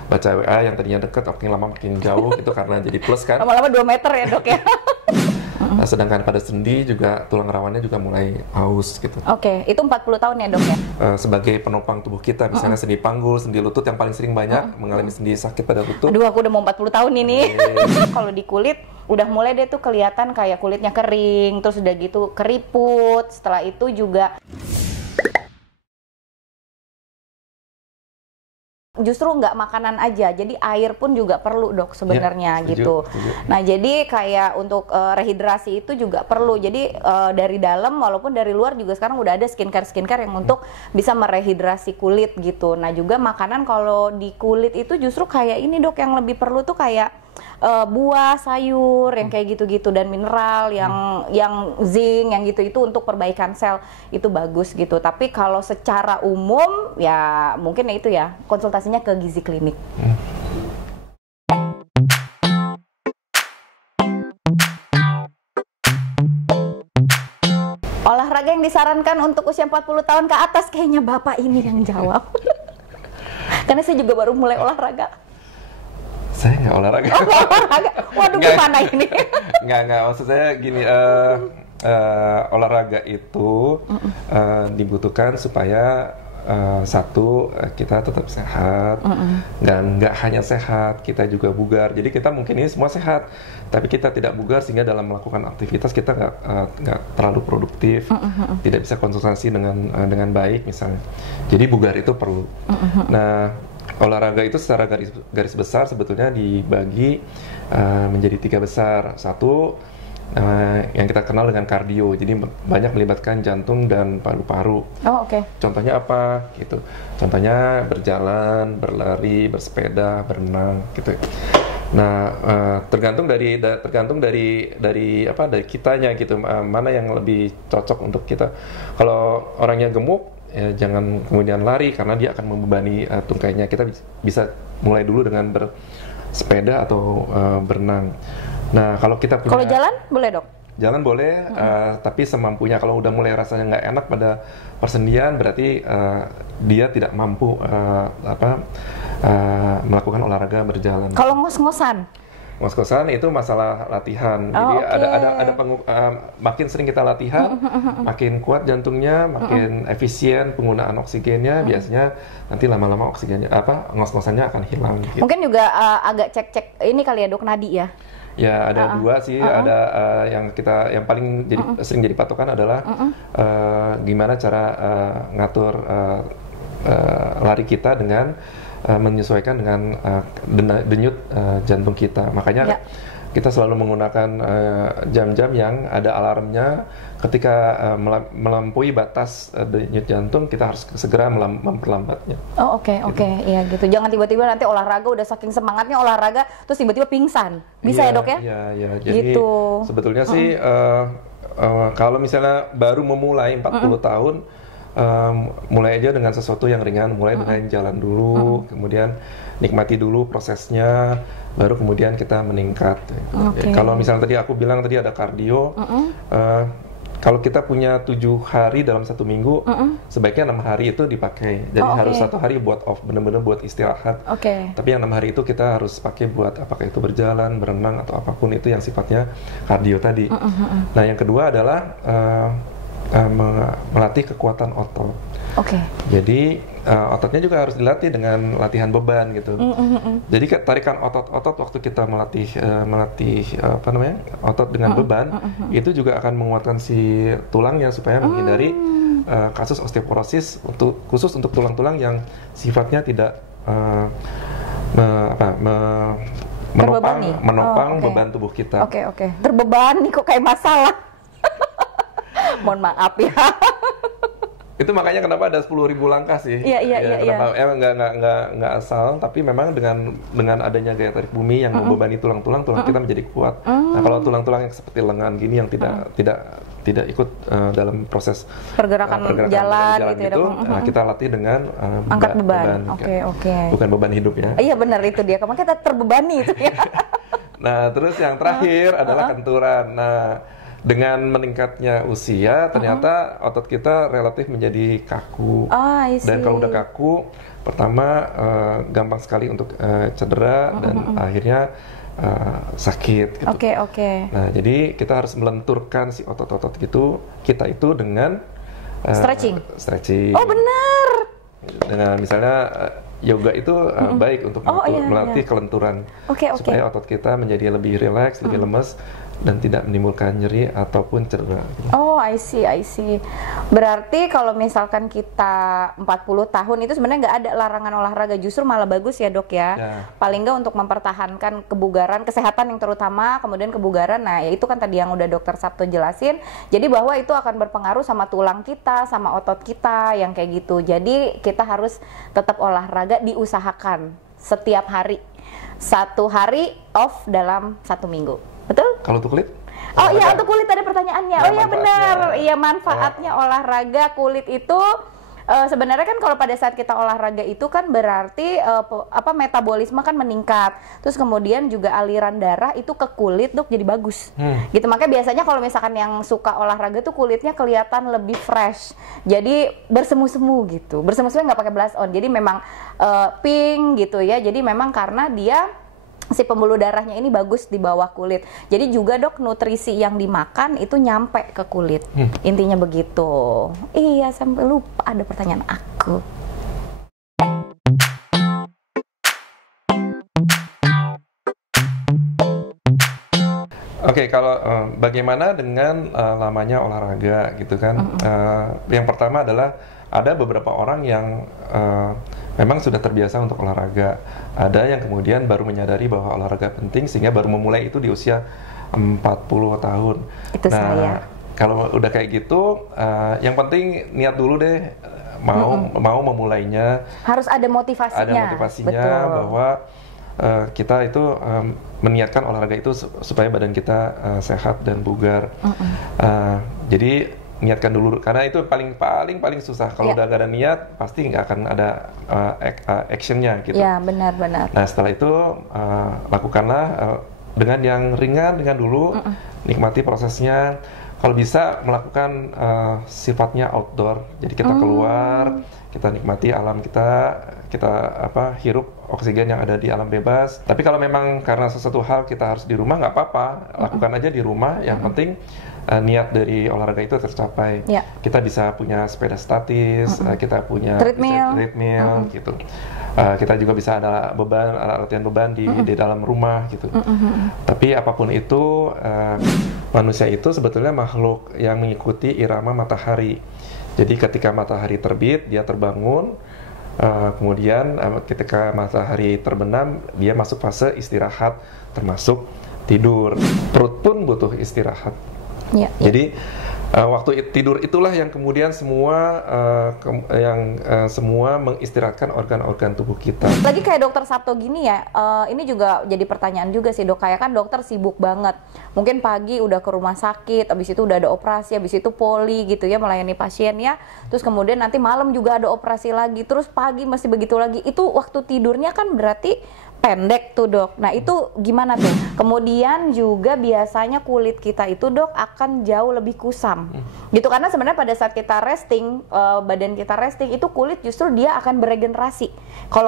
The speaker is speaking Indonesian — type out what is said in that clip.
Baca WA yang tadinya deket, makin lama makin jauh gitu karena jadi plus kan. Lama-lama 2 meter ya dok ya. Sedangkan pada sendi juga tulang rawannya juga mulai haus gitu. Oke, itu 40 tahun ya dok ya? Sebagai penopang tubuh kita, misalnya sendi panggul, sendi lutut yang paling sering banyak mengalami sendi sakit pada lutut. Aduh, aku udah mau 40 tahun ini. Kalau di kulit, udah mulai deh tuh kelihatan kayak kulitnya kering, terus udah gitu keriput. Setelah itu juga justru nggak makanan aja, jadi air pun juga perlu dok sebenarnya ya, gitu. setuju. Nah jadi kayak untuk rehidrasi itu juga perlu. Jadi dari dalam walaupun dari luar juga sekarang udah ada skincare yang untuk bisa merehidrasi kulit gitu. Nah juga makanan kalau di kulit itu justru kayak ini dok yang lebih perlu tuh kayak buah, sayur yang kayak gitu-gitu dan mineral yang zinc yang gitu itu untuk perbaikan sel itu bagus gitu. Tapi kalau secara umum ya mungkin ya itu ya konsultasinya ke gizi klinik. Olahraga yang disarankan untuk usia 40 tahun ke atas kayaknya Bapak ini yang jawab. Karena saya juga baru mulai olahraga. Saya nggak olahraga. Oh, olahraga. Waduh, gimana ini? Nggak. Maksud saya gini, olahraga itu dibutuhkan supaya satu, kita tetap sehat, dan nggak hanya sehat, kita juga bugar. Jadi kita mungkin ini semua sehat, tapi kita tidak bugar sehingga dalam melakukan aktivitas kita nggak terlalu produktif, tidak bisa konsentrasi dengan baik misalnya. Jadi bugar itu perlu. Nah, olahraga itu secara garis besar sebetulnya dibagi menjadi 3 besar. Satu, yang kita kenal dengan kardio, jadi banyak melibatkan jantung dan paru-paru. Oh, oke. Contohnya apa? Gitu. Contohnya berjalan, berlari, bersepeda, berenang, gitu. Nah, tergantung dari kitanya gitu, mana yang lebih cocok untuk kita. Kalau orangnya gemuk, ya jangan kemudian lari karena dia akan membebani tungkainya. Kita bisa mulai dulu dengan bersepeda atau berenang. Nah, kalau jalan boleh dok? Jalan boleh, tapi semampunya. Kalau udah mulai rasanya nggak enak pada persendian, berarti dia tidak mampu melakukan olahraga berjalan. Kalau ngos-ngosan? Ngos-ngosan itu masalah latihan. Jadi ada makin sering kita latihan, makin kuat jantungnya, makin efisien penggunaan oksigennya. Biasanya nanti lama-lama oksigennya ngos-ngosannya akan hilang. Gitu. Mungkin juga agak cek-cek ini kali ya dok, nadi ya? Ya ada 2 sih, ada yang paling sering jadi patokan adalah gimana cara ngatur lari kita dengan menyesuaikan dengan denyut jantung kita. Makanya kita selalu menggunakan jam-jam yang ada alarmnya. Ketika melampaui batas denyut jantung, kita harus segera memperlambatnya. Oh, oke, iya gitu. Jangan tiba-tiba nanti olahraga udah saking semangatnya olahraga terus tiba-tiba pingsan. Bisa ya dok ya? Iya. Jadi gitu. Sebetulnya sih kalau misalnya baru memulai 40 tahun, mulai aja dengan sesuatu yang ringan, mulai dengan jalan dulu, kemudian nikmati dulu prosesnya, baru kemudian kita meningkat. Kalau misalnya tadi aku bilang tadi ada kardio, kalau kita punya 7 hari dalam 1 minggu, sebaiknya 6 hari itu dipakai. Jadi harus 1 hari buat off, benar-benar buat istirahat. Tapi yang 6 hari itu kita harus pakai buat apakah itu berjalan, berenang atau apapun itu yang sifatnya kardio tadi. Nah, yang kedua adalah melatih kekuatan otot. Jadi ototnya juga harus dilatih dengan latihan beban gitu. Jadi tarikan otot-otot waktu kita melatih otot dengan beban itu juga akan menguatkan si tulangnya supaya menghindari kasus osteoporosis khusus untuk tulang-tulang yang sifatnya tidak menopang beban tubuh kita. Terbebani kok kayak masalah. Mohon maaf ya. Itu makanya kenapa ada 10.000 langkah sih. Iya. Emang nggak asal, tapi memang dengan adanya gaya tarik bumi yang membebani tulang-tulang kita menjadi kuat. Nah, kalau tulang-tulang yang seperti lengan gini yang tidak ikut dalam proses pergerakan jalan gitu, kita latih dengan angkat beban. Bukan beban hidup ya. Iya benar itu dia. Kemarin kita terbebani itu ya. Nah, terus yang terakhir adalah kenturan. Nah, dengan meningkatnya usia ternyata otot kita relatif menjadi kaku. I see. Dan kalau udah kaku, pertama gampang sekali untuk cedera dan akhirnya sakit gitu. Oke. Nah, jadi kita harus melenturkan si otot-otot kita itu dengan Stretching. Oh, benar. Dengan misalnya yoga itu baik untuk melatih kelenturan supaya otot kita menjadi lebih rileks, lebih lemes dan tidak menimbulkan nyeri ataupun cedera. Oh, I see. Berarti kalau misalkan kita 40 tahun itu sebenarnya nggak ada larangan olahraga, justru malah bagus ya dok ya. Paling nggak untuk mempertahankan kebugaran, kesehatan yang terutama, kemudian kebugaran. Nah, ya itu kan tadi yang udah dokter Sabto jelasin. Jadi bahwa itu akan berpengaruh sama tulang kita, sama otot kita yang kayak gitu. Jadi kita harus tetap olahraga, diusahakan setiap hari. 1 hari off dalam 1 minggu. Betul? Kalau untuk kulit? Oh iya, untuk kulit ada pertanyaannya. Oh iya benar. Iya, manfaatnya olahraga kulit itu sebenarnya kan kalau pada saat kita olahraga itu kan berarti metabolisme kan meningkat. Terus kemudian juga aliran darah itu ke kulit dok jadi bagus. Gitu, makanya biasanya kalau misalkan yang suka olahraga tuh kulitnya kelihatan lebih fresh. Jadi bersemu-semu gitu. Bersemu-semu nggak pakai blush on. Jadi memang pink gitu ya. Jadi memang karena dia si pembuluh darahnya ini bagus di bawah kulit. Jadi juga dok, nutrisi yang dimakan itu nyampe ke kulit. Intinya begitu. Iya, sampai lupa ada pertanyaan aku. Oke, kalau bagaimana dengan lamanya olahraga gitu kan? Yang pertama adalah ada beberapa orang yang memang sudah terbiasa untuk olahraga. Ada yang kemudian baru menyadari bahwa olahraga penting sehingga baru memulai itu di usia 40 tahun. Itu saya. Kalau udah kayak gitu, yang penting niat dulu deh mau memulainya. Harus ada motivasinya. Ada motivasinya. Betul. Bahwa kita itu meniatkan olahraga itu supaya badan kita sehat dan bugar. Jadi niatkan dulu karena itu paling susah. Kalau udah gak ada niat pasti nggak akan ada actionnya gitu. Ya, benar. Nah, setelah itu lakukanlah dengan yang ringan dulu, nikmati prosesnya. Kalau bisa melakukan sifatnya outdoor, jadi kita keluar, kita nikmati alam kita hirup oksigen yang ada di alam bebas. Tapi kalau memang karena sesuatu hal kita harus di rumah, nggak apa-apa, lakukan aja di rumah. Yang penting niat dari olahraga itu tercapai. Kita bisa punya sepeda statis, kita punya treadmill gitu. Kita juga bisa ada latihan beban di dalam rumah gitu. Tapi apapun itu, manusia itu sebetulnya makhluk yang mengikuti irama matahari. Jadi ketika matahari terbit, dia terbangun. Kemudian ketika matahari terbenam, dia masuk fase istirahat, termasuk tidur. Perut pun butuh istirahat. Jadi waktu tidur itulah yang kemudian semua mengistirahatkan organ-organ tubuh kita. Lagi kayak dokter Sabto gini ya, ini juga jadi pertanyaan juga sih dok. Kayak kan dokter sibuk banget. Mungkin pagi udah ke rumah sakit, abis itu udah ada operasi, abis itu poli gitu ya, melayani pasien ya. Terus kemudian nanti malam juga ada operasi lagi, terus pagi masih begitu lagi. Itu waktu tidurnya kan berarti pendek tuh dok. Nah itu gimana tuh? Kemudian juga biasanya kulit kita itu dok akan jauh lebih kusam gitu, karena sebenarnya pada saat kita resting, badan kita resting itu kulit justru dia akan beregenerasi. Kalau